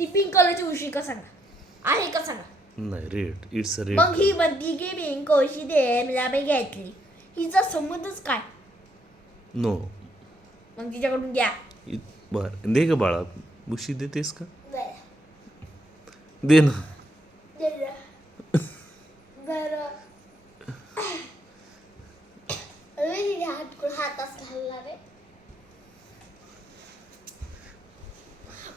ती पिंक कलरची उशी का सांगा, आहे का सांगा? नाही, रेड. It's a red. मग ही म्हणती की पिंक उशी दे, मला मी घेतली. हिचा संबंधच काय? नो. मग तिच्याकडून घ्या. बर, दे ग बाळा. उशी देतेस का? दे ना.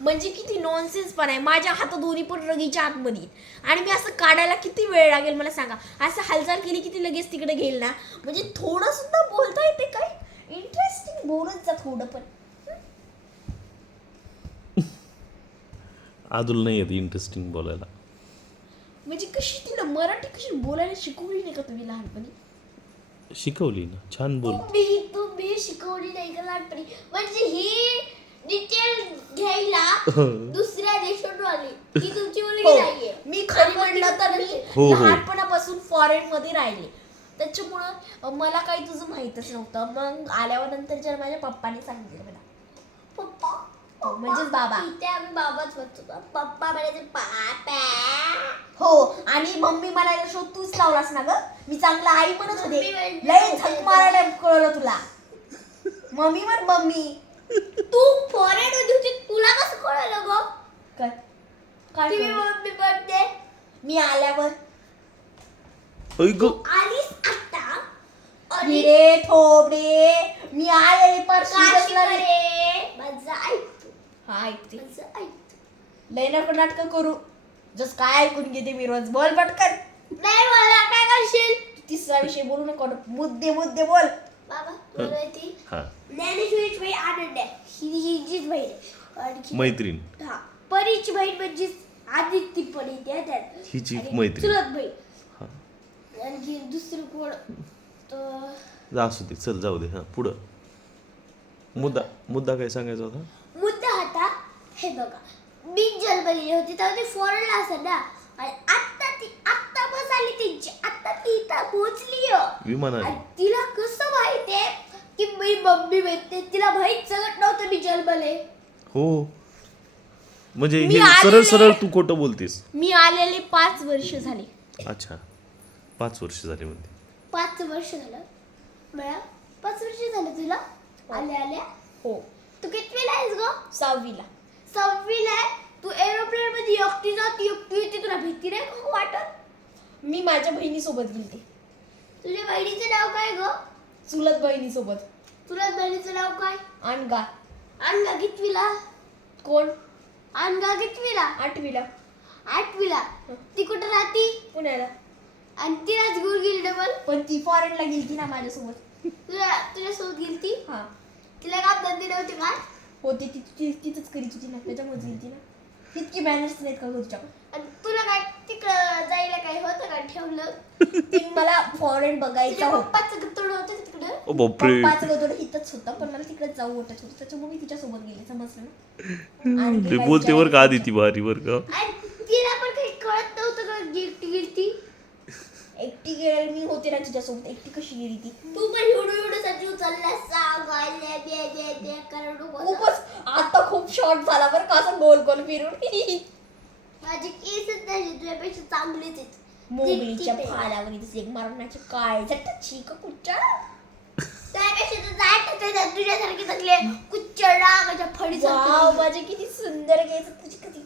म्हणजे किती नॉनसेन्स पण आहे. माझ्या हात दोन्ही पण रगीच्या आतमध्ये आणि मी असं काढायला किती वेळ लागेल मला सांगा. असं हालचाल केली की ती लगेच तिकडे घेईल ना. म्हणजे थोडं सुद्धा बोलता येते काय? इंटरेस्टिंग बोलत जा थोडं पण. आदूल नाही येत इंटरेस्टिंग बोलायला. म्हणजे कशी तिला मराठी कशी बोलायला शिकवली नाही का तुम्ही लहानपणी? शिकवली ना, छान बोल. तुम्ही शिकवली नाही का लहानपणी? म्हणजे ही डिटेल घ्यायला दुसऱ्या देशातून आली. ही तुमची मुलगी नाहीये. मी खरी म्हणलं तर मी लहानपणापासून फॉरेन मध्ये राहिले, त्याच्यामुळं मला काही तुझं माहीतच नव्हतं. मग आल्यावर नंतर जर माझ्या पप्पाने सांगितलं मला, पप्पा म्हणजेच बाबा, इथे आम्ही बाबाच म्हणतो, पप्पा म्हणायचे पापा. हो, आणि मम्मी म्हणायला शो तूच लावलास ना ग. मी चांगला आई म्हणत होते, लय झक मारायला कळलं तुला. मम्मी म्हण मम्मी. तू फॉरेन मध्ये होती, तुला कसं कळलं ग? काय काय मम्मी बर्थडे मी आल्यावर आलीस आता. अरे थोबडे, मी आले परशी बसला रे. माझं ऐकतो. हा ऐकते. माझं ऐकतो. लय नको नाटकं करू. जस काय ऐकून घेते मी रोज. बोल पटकन. नाही मला काय करशील? तिसरा विषय बोलू नको, मुद्दे बोल. बाबा बोलायची ज्ञानेश्वरीची बहीण आनंद आहे. हिचीच बहीण आहे. मैत्रीण. हा, परीची बहीण म्हणजे आदित्य पण येते त्यात. हिची मैत्रीण. चुलत बहीण. आणखी दुसरं कोण तर असू दे, चल जाऊ दे. हा, पुढं मुद्दा काय सांगायचा होता? मुद्दा होता, हे बघा, मी जन्मलेली होती तेव्हा ती फॉरेनला असेल ना, आणि आत्ता बस आली त्यांची, आत्ता ती इथं पोहोचली विमानाने. तिला कसं माहितीये की मी मम्मी म्हणते, तिला माहित सगळं नव्हतं मी जन्मले. हो, म्हणजे हे सरळ तू खोटं बोलतेस. मी आलेले 5 वर्ष झाले. अच्छा, 5 वर्ष झाले म्हणते. 5 वर्ष झालं मला. 5 वर्ष झालं तुला आल्या? हो. तू कितवीला आहेस ग? 6वीला. 6वीला आहे तू. एरोप्लेन मध्ये एकटी जाती, एकटी येते, तुला भीती नाही का वाटत? मी माझ्या बहिणीसोबत गेलते. तुझ्या बहिणीचं नाव काय ग? चुलत बहिणीसोबत. चुलत बहिणीचं नाव काय? अनगा. अनगा कितवीला? कोण? अनगा कितवीला? 8वीला. ती कुठं राहती? पुण्याला. आणि तिलाच घेऊन गेली डबल. पण ती फॉरेनला गेलती ना माझ्यासोबत. तुझ्यासोबत गेलती? हा. तिला काम धंदे नव्हते काय? होते, तिथंच करीत होती ना, त्याच्यामुळेच गेलती ना. इतकी मॅनर्स नाहीत का तुझ्याकडे? आणि तुला काय तिकडं जायला काय होतं का ठेवलं? ते मला फॉरेन बघायचं होतं. पप्पाचं गतोड होतं तिकडं. पप्पाचं गतोड इथंच होतं, पण मला तिकडे जाऊ वाटत होतं, त्याच्यामुळे मी तिच्यासोबत गेले. समजलं ना? ते बोलते वर का आधी ती भारी वर का. तिला पण काही कळत नव्हतं का एकटी गेली मी होते ना तुझ्यासोबत. एकटी कशी गेली ती? तू पण एवढं सजीव चाललास खूपच. आता खूप शॉर्ट झाला बरं का, असं गोल फिरून. माझे केसच नाही तुझ्यापेक्षा चांगलेच आहेत. मोगलीच्या फालावर एक मरणाचे काय झटची का कुच्चा. त्यापेक्षा तुझ्यासारखे चांगले कुच्चा डागाच्या फळीसारखे. माझे किती सुंदर केस तुझी. कधी